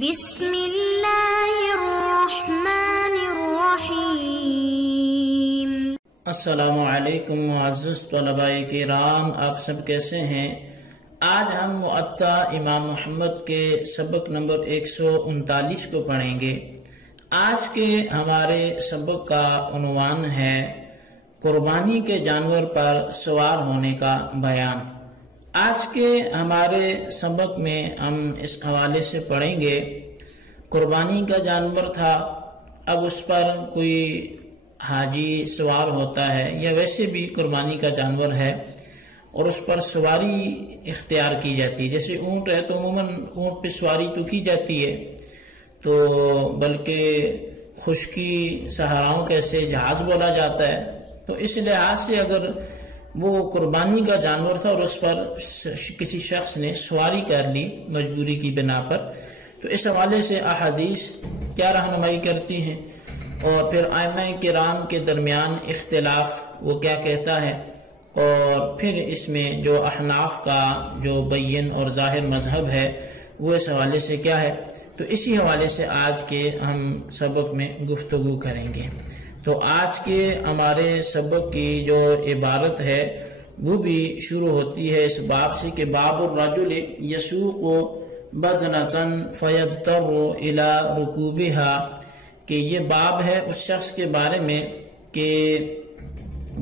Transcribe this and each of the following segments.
بسم اللہ الرحمن الرحیم۔ السلام علیکم معزز طلباء کرام، آپ سب کیسے ہیں؟ آج ہم معطا امام محمد کے سبق نمبر 139 کو پڑھیں گے۔ آج کے ہمارے سبق کا عنوان ہے قربانی کے جانور پر سوار ہونے کا بیان۔ آج کے ہمارے سبق میں ہم اس حوالے سے پڑھیں گے، قربانی کا جانور تھا، اب اس پر کوئی حاجی سوار ہوتا ہے یا ویسے بھی قربانی کا جانور ہے اور اس پر سواری اختیار کی جاتی ہے۔ جیسے اونٹ ہے تو عموماً اونٹ پہ سواری تو کی جاتی ہے، تو بلکہ خشکی صحراؤں کیسے جہاز بولا جاتا ہے، تو اس لحاظ سے اگر وہ قربانی کا جانور تھا اور اس پر کسی شخص نے سواری کر لی مجبوری کی بنا پر، تو اس حوالے سے احادیث کیا رہنمائی کرتی ہیں اور پھر ائمہ کرام کے درمیان اختلاف وہ کیا کہتا ہے، اور پھر اس میں جو احناف کا جو بین اور ظاہر مذہب ہے وہ اس حوالے سے کیا ہے، تو اسی حوالے سے آج کے ہم سبق میں گفتگو کریں گے۔ تو آج کے ہمارے سبق کی جو عبارت ہے وہ بھی شروع ہوتی ہے اس باب سے کہ باب الرجل یسوق بدنۃ فیضطر الی رکوبها، کہ یہ باب ہے اس شخص کے بارے میں کہ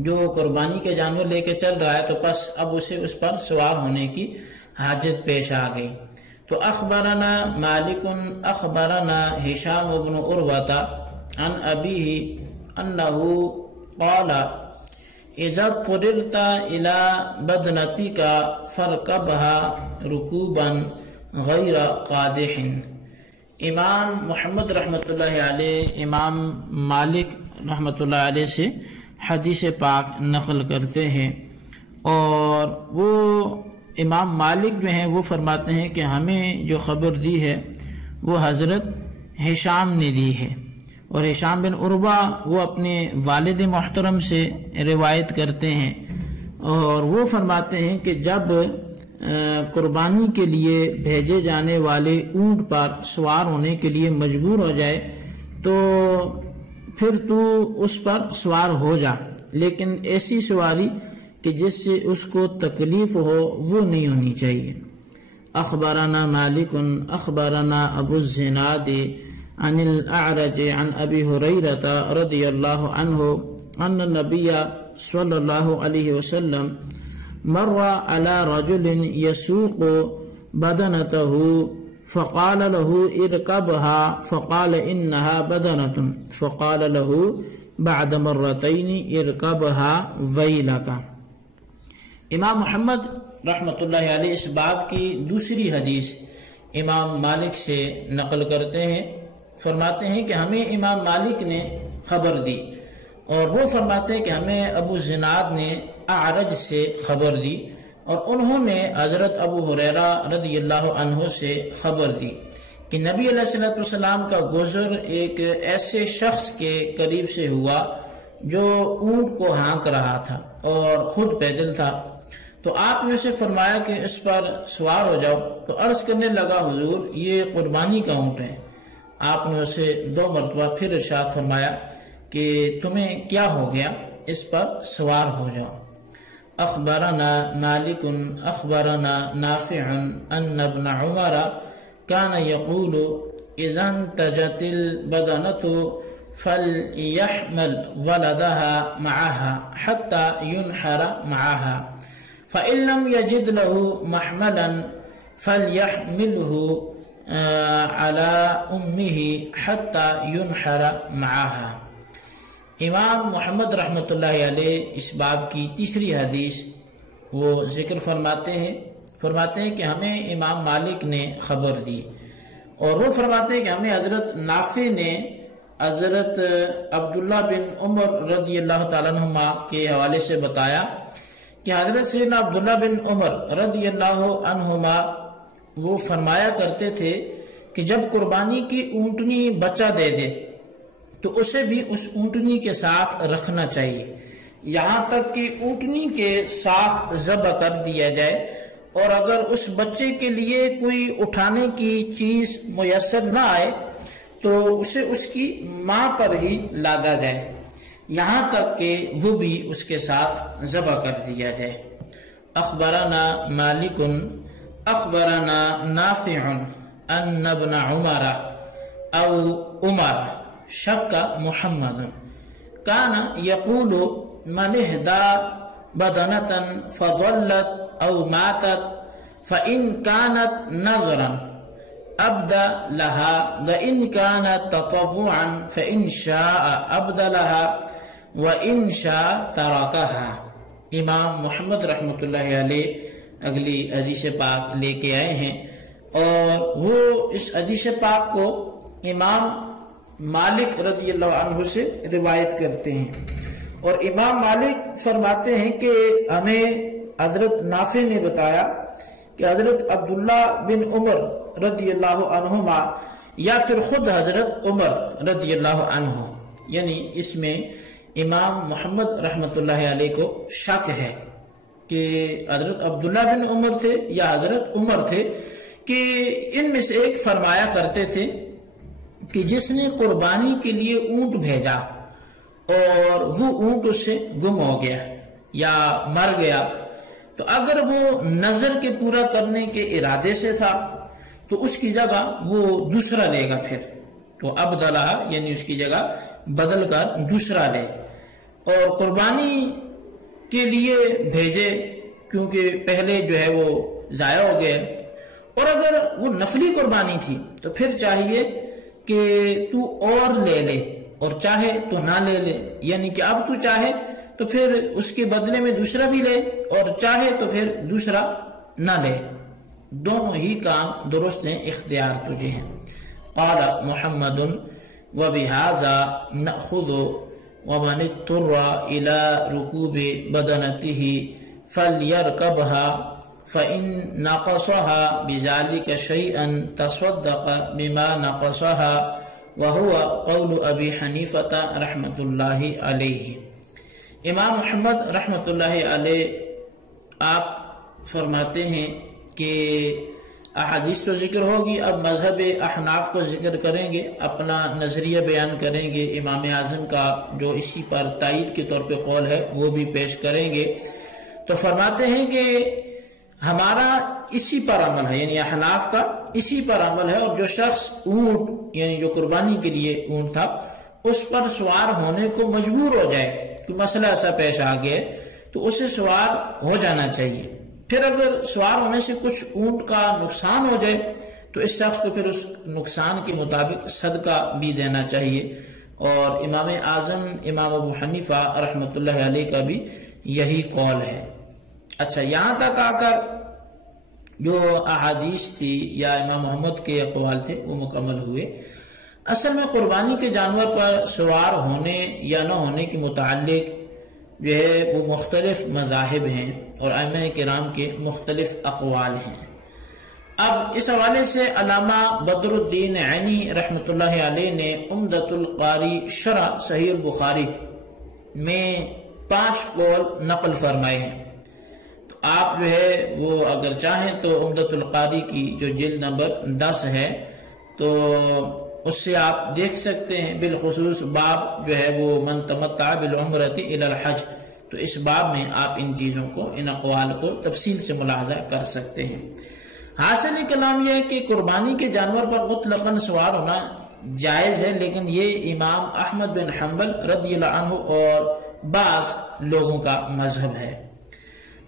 جو قربانی کے جانور لے کے چل رہا ہے تو بس اب اسے اس پر سوار ہونے کی حاجت پیش آ گئی۔ تو اخبرنا مالک اخبرنا ہشام بن عروہ عن ابیہ انہ قال اذا اضطررت الى بدنتك فاركبها ركوبا غیر قادح۔ امام محمد رحمۃ اللہ علیہ امام مالک رحمۃ اللہ علیہ سے حدیث پاک نقل کرتے ہیں، اور وہ امام مالک جو ہیں وہ فرماتے ہیں کہ ہمیں جو خبر دی ہے وہ حضرت ہشام نے دی ہے، اور ہشام بن عروہ وہ اپنے والد محترم سے روایت کرتے ہیں، اور وہ فرماتے ہیں کہ جب قربانی کے لیے بھیجے جانے والے اونٹ پر سوار ہونے کے لیے مجبور ہو جائے تو پھر تو اس پر سوار ہو جا، لیکن ایسی سواری کہ جس سے اس کو تکلیف ہو وہ نہیں ہونی چاہیے۔ اخبرنا مالک اخبرنا ابو الزناد عن الاعرج عن ابی ہریرہ رضی اللہ عنہ ان النبی صلی اللہ علیہ وسلم مر على رجل يسوق بدنته فقال له اركبها فقال انها بدنة فقال له بعد مرتين اركبها ويلك۔ امام محمد رحمۃ اللہ علیہ اس باب کی دوسری حدیث امام مالک سے نقل کرتے ہیں، فرماتے ہیں کہ ہمیں امام مالک نے خبر دی، اور وہ فرماتے ہیں کہ ہمیں ابو زناد نے اعرج سے خبر دی، اور انہوں نے حضرت ابو ہریرہ رضی اللہ عنہ سے خبر دی کہ نبی علیہ السلام کا گزر ایک ایسے شخص کے قریب سے ہوا جو اونٹ کو ہانک رہا تھا اور خود پیدل تھا، تو آپ نے اسے فرمایا کہ اس پر سوار ہو جاؤ، تو عرض کرنے لگا حضور یہ قربانی کا اونٹ ہے۔ آپ نے اسے 2 مرتبہ پھر ارشاد فرمایا کہ تمہیں کیا ہو گیا، اس پر سوار ہو جاؤ۔ اخبرنا مالک اخبرنا نافع ان ابن عمر كان يقول اذا انتجت البدنة فليحمل ولدها معها حتى ينحر معها، فإن لم يجد له محملا فليحمله على أمه حتى ينحر معها۔ امام محمد رحمۃ اللہ علیہ اس باب کی تیسری حدیث وہ ذکر فرماتے ہیں کہ ہمیں امام مالک نے خبر دی، اور وہ فرماتے ہیں کہ ہمیں حضرت نافع نے حضرت عبداللہ بن عمر رضی اللہ تعالیٰ عنہما کے حوالے سے بتایا کہ حضرت سیدنا عبداللہ بن عمر رضی اللہ عنہما وہ فرمایا کرتے تھے کہ جب قربانی کی اونٹنی بچہ دے دے تو اسے بھی اس اونٹنی کے ساتھ رکھنا چاہیے، یہاں تک کہ اونٹنی کے ساتھ ذبح کر دیا جائے اور اگر اس بچے کے لیے کوئی اٹھانے کی چیز میسر نہ آئے تو اسے اس کی ماں پر ہی لادا جائے، یہاں تک کہ وہ بھی اس کے ساتھ ذبح کر دیا جائے۔ اخبرنا مالک اخبرنا نافع ان ابن عمر او عمر شک محمد كان يقول من اهدى بدنة فضلت او ماتت فإن كانت نذرا أبدى لها وإن كانت تطوعا فإن شاء أبدى لها وإن شاء تركها۔ امام محمد رحمۃ اللہ علیہ اگلی حدیث پاک لے کے آئے ہیں، اور وہ اس حدیث پاک کو امام مالک رضی اللہ عنہ سے روایت کرتے ہیں، اور امام مالک فرماتے ہیں کہ ہمیں حضرت نافع نے بتایا کہ حضرت عبداللہ بن عمر رضی اللہ عنہما یا پھر خود حضرت عمر رضی اللہ عنہ، یعنی اس میں امام محمد رحمۃ اللہ علیہ کو شک ہے کہ حضرت عبداللہ بن عمر تھے یا حضرت عمر تھے، کہ ان میں سے ایک فرمایا کرتے تھے کہ جس نے قربانی کے لیے اونٹ بھیجا اور وہ اونٹ اس سے گم ہو گیا یا مر گیا، تو اگر وہ نظر کے پورا کرنے کے ارادے سے تھا تو اس کی جگہ وہ دوسرا لے گا، پھر تو ابدلہ یعنی اس کی جگہ بدل کر دوسرا لے، اور قربانی کے لیے بھیجے کیونکہ پہلے جو ہے وہ ضائع ہو گئے، اور اگر وہ نفلی قربانی تھی تو پھر چاہیے کہ تو اور لے لے اور چاہے تو نہ لے لے، یعنی کہ اب تو چاہے تو پھر اس کے بدلے میں دوسرا بھی لے اور چاہے تو پھر دوسرا نہ لے، دونوں ہی کام درست ہیں، اختیار تجھے ہیں۔ قال محمد وبهذا نأخذ ومن اضطر إلى ركوب بدنته فليركبها فإن نقصها بذلك شيئا تصدق بما نقصها وهو قول أبي حنيفة رحمة الله عليه۔ امام محمد رحمۃ اللہ علیہ آپ فرماتے ہیں کہ احادیث تو ذکر ہوگی، اب مذہب احناف کو ذکر کریں گے، اپنا نظریہ بیان کریں گے، امام اعظم کا جو اسی پر تائید کے طور پہ قول ہے وہ بھی پیش کریں گے۔ تو فرماتے ہیں کہ ہمارا اسی پر عمل ہے، یعنی احناف کا اسی پر عمل ہے، اور جو شخص اونٹ یعنی جو قربانی کے لیے اونٹ تھا اس پر سوار ہونے کو مجبور ہو جائے، کوئی مسئلہ ایسا پیش آ گیا تو اسے سوار ہو جانا چاہیے، پھر اگر سوار ہونے سے کچھ اونٹ کا نقصان ہو جائے تو اس شخص کو پھر اس نقصان کے مطابق صدقہ بھی دینا چاہیے، اور امام اعظم امام ابو حنیفہ رحمۃ اللہ علیہ کا بھی یہی قول ہے۔ اچھا، یہاں تک آ کر جو احادیث تھی یا امام محمد کے اقوال تھے وہ مکمل ہوئے۔ اصل میں قربانی کے جانور پر سوار ہونے یا نہ ہونے کے متعلق جو ہے وہ مختلف مذاہب ہیں اور ائمہ کرام کے مختلف اقوال ہیں۔ اب اس حوالے سے علامہ بدر الدین عینی رحمۃ اللہ علیہ نے عمدۃ القاری شرح صحیح البخاری میں 5 قول نقل فرمائے ہیں، تو آپ جو ہے وہ اگر چاہیں تو عمدۃ القاری کی جو جلد نمبر 10 ہے تو اس سے آپ دیکھ سکتے ہیں، بالخصوص باب جو ہے وہ من تمتع بالعمرۃ الی الحج، تو اس باب میں آپ ان چیزوں کو، ان اقوال کو تفصیل سے ملاحظہ کر سکتے ہیں۔ حاصل کلام یہ ہے کہ قربانی کے جانور پر مطلقاً سوار ہونا جائز ہے، لیکن یہ امام احمد بن حنبل رضی اللہ عنہ اور بعض لوگوں کا مذہب ہے۔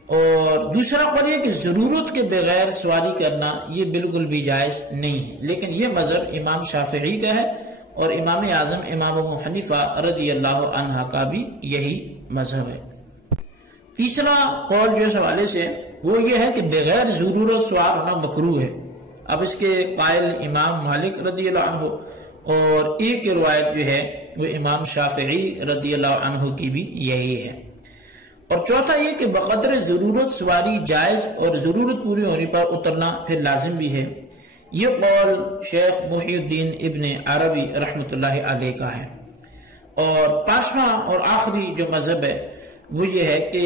اور دوسرا قول یہ کہ ضرورت کے بغیر سواری کرنا یہ بالکل بھی جائز نہیں ہے، لیکن یہ مذہب امام شافعی کا ہے اور امام اعظم امام ابو حنیفہ رضی اللہ عنہ کا بھی یہی مذہب ہے۔ تیسرا قول جو اس حوالے سے وہ یہ ہے کہ بغیر ضرورت سوار ہونا مکروہ ہے۔ اب اس کے قائل امام مالک رضی اللہ عنہ، اور ایک روایت جو ہے وہ امام شافعی رضی اللہ عنہ کی بھی یہی ہے۔ اور چوتھا یہ کہ بقدر ضرورت سواری جائز اور ضرورت پوری ہونے پر اترنا پھر لازم بھی ہے۔ یہ قول شیخ محی الدین ابن عربی رحمۃ اللہ علیہ کا ہے۔ اور 5واں اور آخری جو مذہب ہے وہ یہ ہے کہ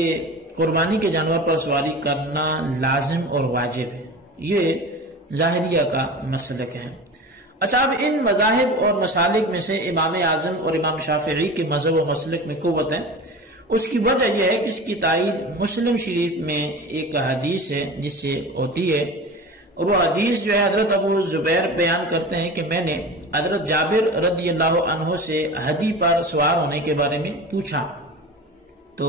قربانی کے جانور پر سواری کرنا لازم اور واجب ہے، یہ ظاہریہ کا مسلک ہے۔ اچھا، اب ان مذاہب اور مسالک میں سے امام اعظم اور امام شافعی کے مذہب و مسلک میں قوت ہے۔ اس کی وجہ یہ ہے کہ اس کی تائید مسلم شریف میں ایک حدیث ہے جس سے ہوتی ہے، اور وہ حدیث جو ہے حضرت ابو زبیر بیان کرتے ہیں کہ میں نے حضرت جابر رضی اللہ عنہ سے ہدی پر سوار ہونے کے بارے میں پوچھا۔ تو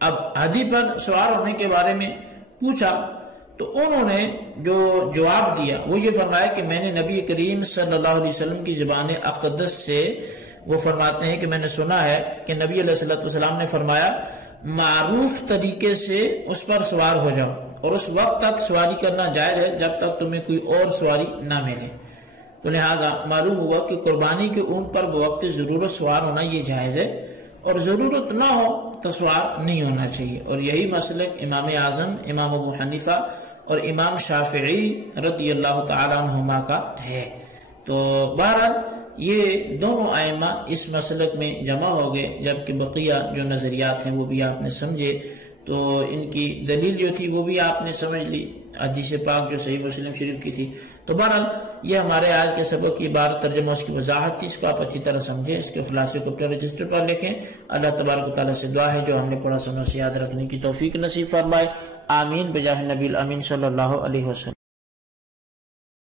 اب ہدی پر سوار ہونے کے بارے میں پوچھا تو انہوں نے جو جواب دیا وہ یہ فرمایا کہ میں نے نبی کریم صلی اللہ علیہ وسلم کی زبان اقدس سے، وہ فرماتے ہیں کہ میں نے سنا ہے کہ نبی علیہ السلام نے فرمایا معروف طریقے سے اس پر سوار ہو جاؤ، اور اس وقت تک سواری کرنا جائز ہے جب تک تمہیں کوئی اور سواری نہ ملے۔ تو لہٰذا معلوم ہوا کہ قربانی کے اونٹ پر بوقت ضرورت سوار ہونا یہ جائز ہے، اور ضرورت نہ ہو تو سوار نہیں ہونا چاہیے، اور یہی مسلک امام اعظم، امام ابو حنیفہ اور امام شافعی رضی اللہ تعالیٰ عنہما کا ہے۔ تو بہرحال یہ دونوں ائمہ اس مسلک میں جمع ہو گئے، جبکہ بقیہ جو نظریات ہیں وہ بھی آپ نے سمجھے، تو ان کی دلیل جو تھی وہ بھی آپ نے سمجھ لی، حدیث پاک جو صحیح مسلم شریف کی تھی۔ تو بہرحال یہ ہمارے آج کے سبق کی عبارت ترجمہ اس کی وضاحت تھی، اس کو آپ اچھی طرح سمجھیں، اس کے خلاصے کو اپنے رجسٹر پر لکھیں۔ اللہ تبارک و تعالیٰ سے دعا ہے جو ہم نے پڑھا سنا اسے یاد رکھنے کی توفیق نصیب فرمائے، آمین بجاہ نبی الامین صلی اللہ علیہ وسلم۔